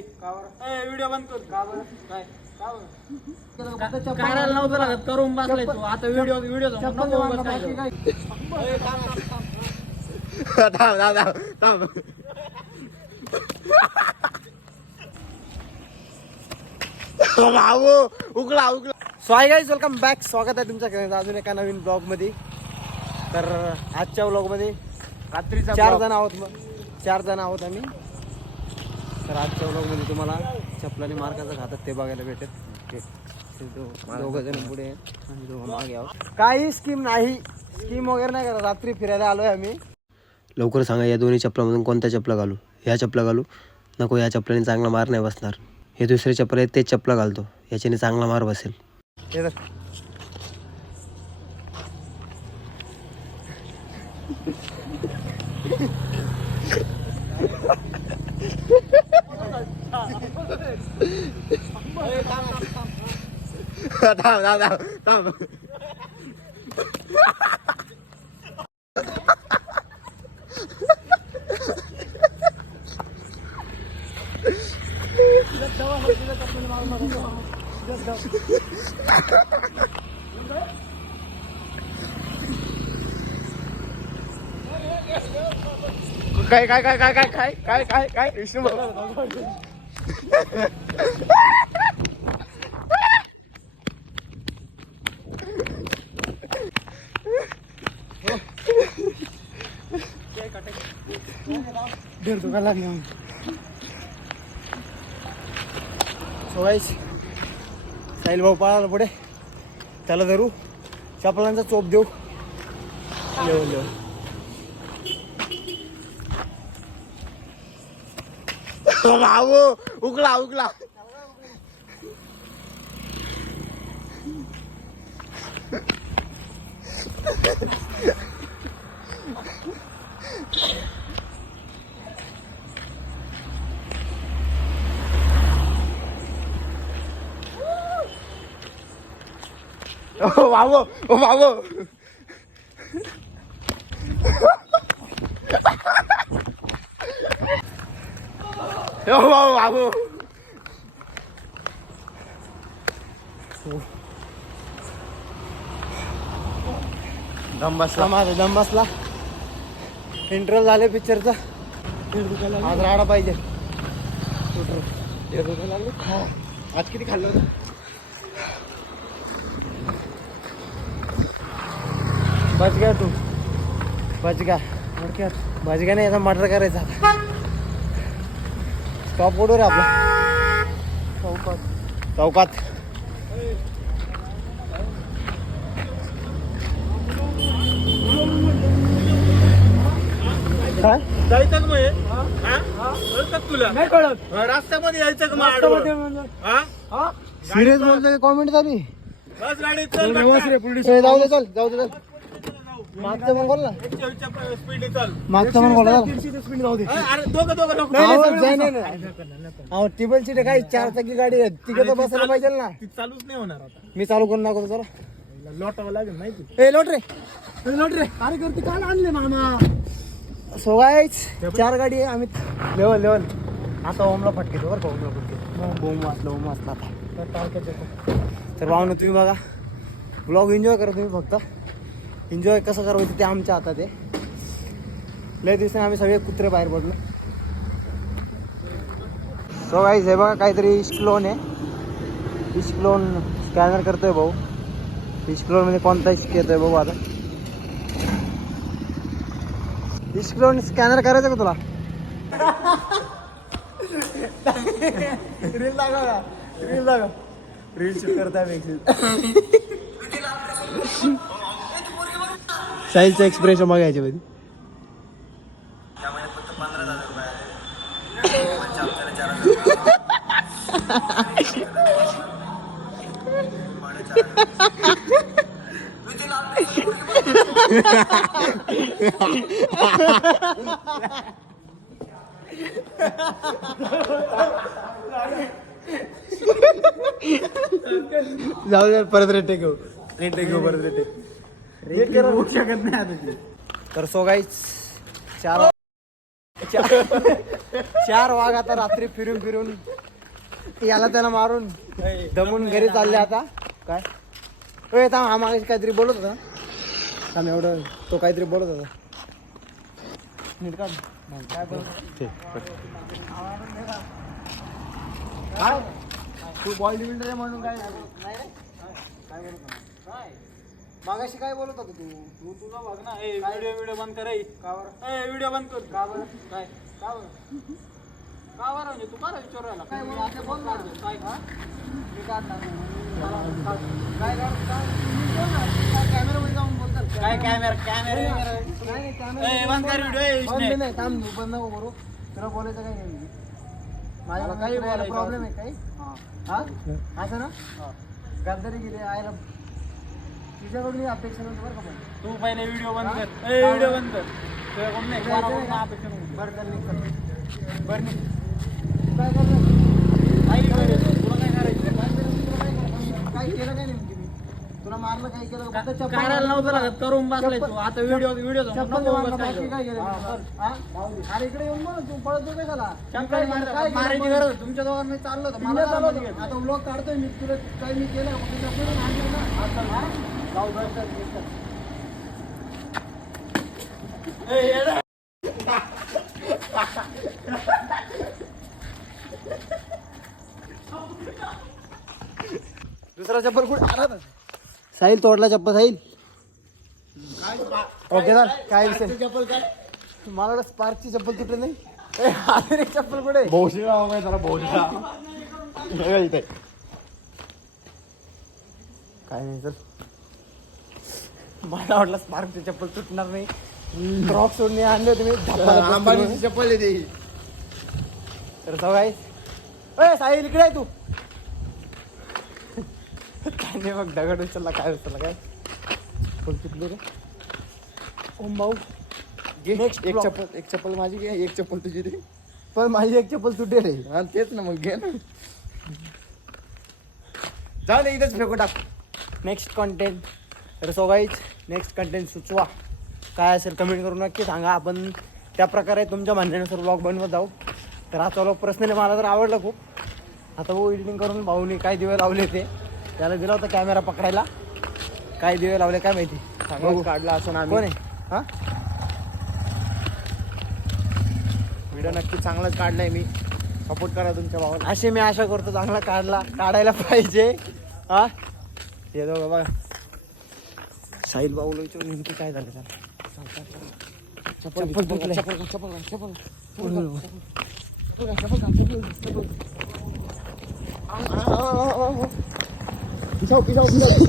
Video बंद कर. का बरं काय करायला नव्हतं लागत करून बसलाय तू. आता व्हिडिओ व्हिडिओ थांब थांब थांब. थांब भाऊ उकळा उकळा so hi guys welcome back स्वागत आहे तुमच्या अजून एका नवीन ब्लॉगमध्ये. तर आजच्या ब्लॉगमध्ये रात्रीचा चार जण आहोत मग. चार जण आहोत आम्ही. तर आजच्या ब्लॉगमध्ये तुम्हाला चपलाने मार्काचं खातात ते बघायला भेटेल. ते दोघं जण पुढे आणि दोघं मागे आहोत. काही स्कीम नाही. स्कीम वगैरे नाही करा रात्री फिरायला आलोय आम्ही. लवकर सांगा या दोन्ही चपलामधून कोणत्या चपला घालू? ह्या चपला घालू? नको या चपलाने चांगला मार नाही बसणार. हे दुसरे चप्पल आहेत तेच चपला घालतो. याच्याने चांगला मार बसेल. हे धर. थांब थांब थांब थांब काय काय काय काय काय काय काय काय काय विष्णू धरतो का लागले सोयच साहिल भाऊ पळाला पुढे त्याला धरू चपलांचा चोप देऊ लिहून लिहून भाऊ उकला उकला बाबू ओ बाबू बाबू दम बसला. माझा दम बसला. इंटरव्हल झाले पिक्चरचा आज राडा पाहिजे. आज किती खाल्लं बच गया तू. बच गया. बच गया नाही याचा मर्डर करायचा टॉप कोडवर आहे आपला चौकात. चौकात. काय जायचं मग हे? हा? कळतं का तुला? नाही कळत. हा, रस्त्यामध्ये यायचं का मग आडवं? हा? सिरियस बोलतोय कॉमेंट झाली बस गाडी चल जाऊ दे चल जाऊ दे चल. मागचं पण बोल ना. मागचं पण बोला अहो टिबल सीट काय? चार चाकी गाडी आहे तिकडे तर बसायला पाहिजे ना. चालूच नाही होणार आता. मी चालू करून दाखवतो जरा लोटावं लागेल माहिती ए लोट रे. ए, लोट रे. अरे करते काल आणले मामा. सो गाईच चार गाडी आहे आम्ही लेवल लेवल. आता ओमला फटके बरं का ओमला फटके ओम वाचलं ओम वाचला आता. तर भावना तुम्ही बघा. ब्लॉग एन्जॉय करा तुम्ही फक्त. एन्जॉय कसं करायचं ते आमच्या हातात आहे. लय दिवसाने आम्ही सगळे कुत्रे बाहेर पडलो. सो गाईज हे बघा काहीतरी इश्क लोन आहे. इश्क लोन स्कॅनर करतोय भाऊ. इश्क लोनमध्ये कोणता इश्क येतोय बघू आता. इश्क लोन स्कॅनर करायचं का तुला? रील दाखव रील दाखव. रील शूट करताय साईलचं एक्सप्रेशन बघा मध्ये जाऊ दे परत रेटे घेऊ रेटे घेऊ परत रेटे रेट होऊ शकत नाही आता ते तर सो गाईच चार चार चार वाघ आता रात्री फिरून फिरून याला त्याला मारून दमून घरी चालले आता काय ओय थांब हा मागे काहीतरी बोलत होता ना? थांब एवढं तो काहीतरी बोलत होता नीट काढ. काय बोलत होता? काय तू बॉल म्हणून काय नाही काय बोलत होता? काय मागाशी काय बोलत होता तू? तू तुझा बघ ना ए व्हिडिओ व्हिडिओ बंद कर ए का बरं? व्हिडिओ बंद कर. का बरं? काय? का बरं? का बरं म्हणजे तू काय विचारू राहिला? काय? बोल? ना. काय? हा? मी काढणार नाही. काय काढ- काय- बोल ना. काय कॅमेरामध्ये जाऊन बोलतात का? काय कॅमेरा कॅमेरा नाही, नाही, कॅमेरा- ए, बंद कर व्हिडिओ, ए, बंद विष्णू. नाही, थांब, बंद नको करू. तुला बोलायचं काय नाही. माझ्या मला काही काही बोलायचं प्रॉब्लेम आहे काही? हा. असं ना? गद्दारी किती आयला तुझ्याकडून मी अपेक्षा नव्हती बरं का पण. तू पहिले व्हिडिओ बंद कर. ए व्हिडिओ बंद कर. तुझ्याकडून नाही कोणाकडून अपेक्षा नव्हती. बरं चल निघ. बरं निघ. तू काय करणार? काही करायचं, तुला काय करायचं? काय केलं काय नेमकी मी? तुला मारलं काय केलं? फक्त चप्पल करायला नव्हतं लागत करून बसलाय तू. आता व्हिडिओ व्हिडिओ चप्पल मारलं बाकी काय केलं? अरे इकडे येऊन तू पळतो काय झाला? मारायची गरज होती. तुमच्या दोघांनी चाललो होतं. मला. आता व्लॉग काढतोय मी. तुला काही मी केलं चप्पल आणलं ना दुसरा चप्पल कुठे? साहिल तोडला चप्पल साहिल. ओके सर काय विषय? चप्पल काय? मला वाटलं स्पार्कची चप्पल तुटली नाही? ए, एक चप्पल कुठे? काय जरा इथे. काय नाही सर मला वाटलं स्पार्कची चप्पल तुटणार नाही. क्रॉक सोडणे आणले होते मी धप्पाला अंबानीची. चप्पल आहे ती. तर सो काय ए साहिल इकडे आहे तू. काय नाही मग दगड उचलला काय उचलला काय? चप्पल तुटली रे. ओम भाऊ घे, Next एक. चप्पल एक चप्पल माझी घे एक चप्पल तुझी दे. पण माझी एक चप्पल तुटेल रे. हा तेच ना मग घे ना. जाऊ दे इथंच फेकू टाक. नेक्स्ट कंटेंट तर सो गाईज नेक्स्ट कंटेंट सुचवा. काय असेल कमेंट करून नक्की सांगा. आपण त्या प्रकारे तुमच्या म्हणण्यानुसार ब्लॉग बनवत जाऊ तर हा ब्लॉग पर्सनली मला तर आवडला खूप. आता भाऊ एडिटिंग करून भाऊनी काय दिवे लावले ते. त्याला दिला होता कॅमेरा पकडायला. काय दिवे लावले काय माहिती? चांगलाच काढला असं ना कोण आहे? हा? व्हिडिओ नक्की चांगलाच काढलाय मी. सपोर्ट करा तुमच्या भावाला. असे मी आशा करतो चांगला काढला काढायला पाहिजे. हा? हे दोघं बघा. साहिल भाऊला विचारून नेमकी काय झालं चप्पल. चप्पल चप्पल चप्पल पिसाव पिसाव पिसाव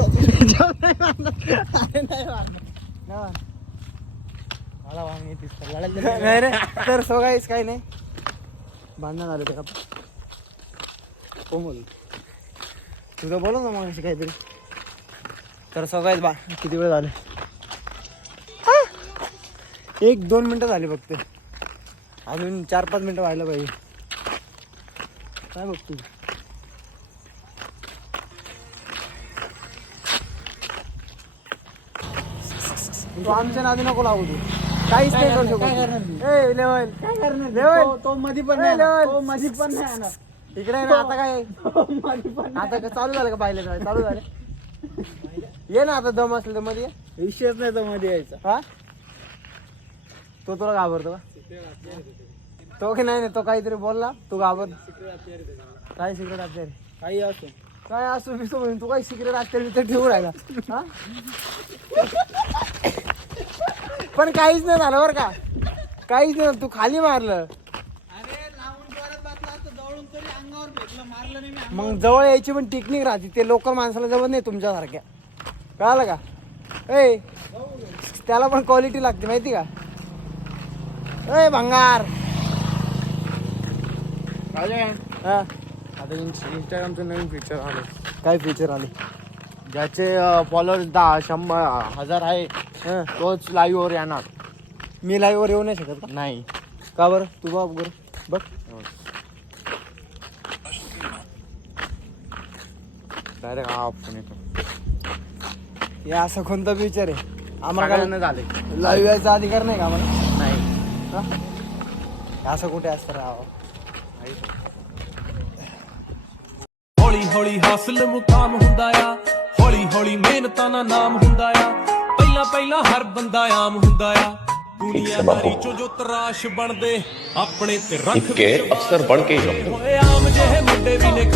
मला वांग येते नाही रे तर सो गाईस काही नाही. भांडण झालं ते का कोण बोल तुझं बोल ना मग काहीतरी. तर सो गाईस बा किती वेळ झाले. एक दोन मिनटं झाली फक्त. अजून चार पाच मिनटं व्हायला पाहिजे. काय बघतो तू आमच्या नादी नको लागू तू. काहीच नाही करू शकत ए लेवल. काय करणार? लेवल. तो मधी पण ए, नाही येणार. लेवल. तो मधी पण नाही येणार इकडे ना आता काय? आता काय चालू झालं का पाहिलं? चालू झालं. ये ना आता दम असलं तर मध्ये ये. विषयच नाही तो मध्ये यायचा. हा? तो तुला घाबरतो का? तो की नाही नाही, तो काहीतरी बोलला तू घाबर काय सिक्रेट आचार्य काही असो. काय असो बिसो म्हणून तू काय सिक्रेट आचार्य तिथे ठेवू राहिला. हा? पण काहीच नाही झालं बरं का. काहीच नाही झालं. तू खाली मारलं. अरे लावून जोरात बसला तर जवळून तरी अंगावर फेकलं मारलं नाही मी मग जवळ यायची पण टेक्निक राहते. ते लोकल माणसाला जवळ नाही तुमच्यासारख्या. कळालं का? ए त्याला पण क्वालिटी लागते माहिती का? ए भंगार. हा. आता इंस्टाग्रामचं नवीन फीचर आलं. काय फीचर आले? ज्याचे फॉलोअर्स दहा शंभर हजार आहे हा. तोच लाईव्ह वर येणार. मी लाईव्हवर येऊ नाही शकत का? नाही. का बरं? तू बघ बरं बघ. डायरेक्ट हा ऑप्शन येतो. हे असा कोणता विचार आहे आम्हाला काय झाले लाईव्ह यायचा अधिकार नाही का आम्हाला नाही असं कुठे असतं राव ਹੌਲੀ ਹੌਲੀ ਹਾਸਲ ਮੁਕਾਮ ਹੁੰਦਾ ਆ ਹੌਲੀ ਹੌਲੀ ਮਿਹਨਤਾਂ ਨਾਲ ਨਾਮ ਹੁੰਦਾ ਆ ਪਹਿਲਾਂ ਪਹਿਲਾਂ ਹਰ ਬੰਦਾ ਆਮ ਹੁੰਦਾ ਆ ਦੁਨੀਆਦਾਰੀ ਚੋਂ ਜੋ ਤਰਾਸ਼ ਬਣਦੇ ਆਪਣੇ ਤੇ ਰੱਖ ਇਤਕੇ ਅਫਸਰ ਬਣ ਕੇ ਹੀ ਆਮ ਜਿਹੇ ਮੁੰਡੇ ਵੀ ਨੇ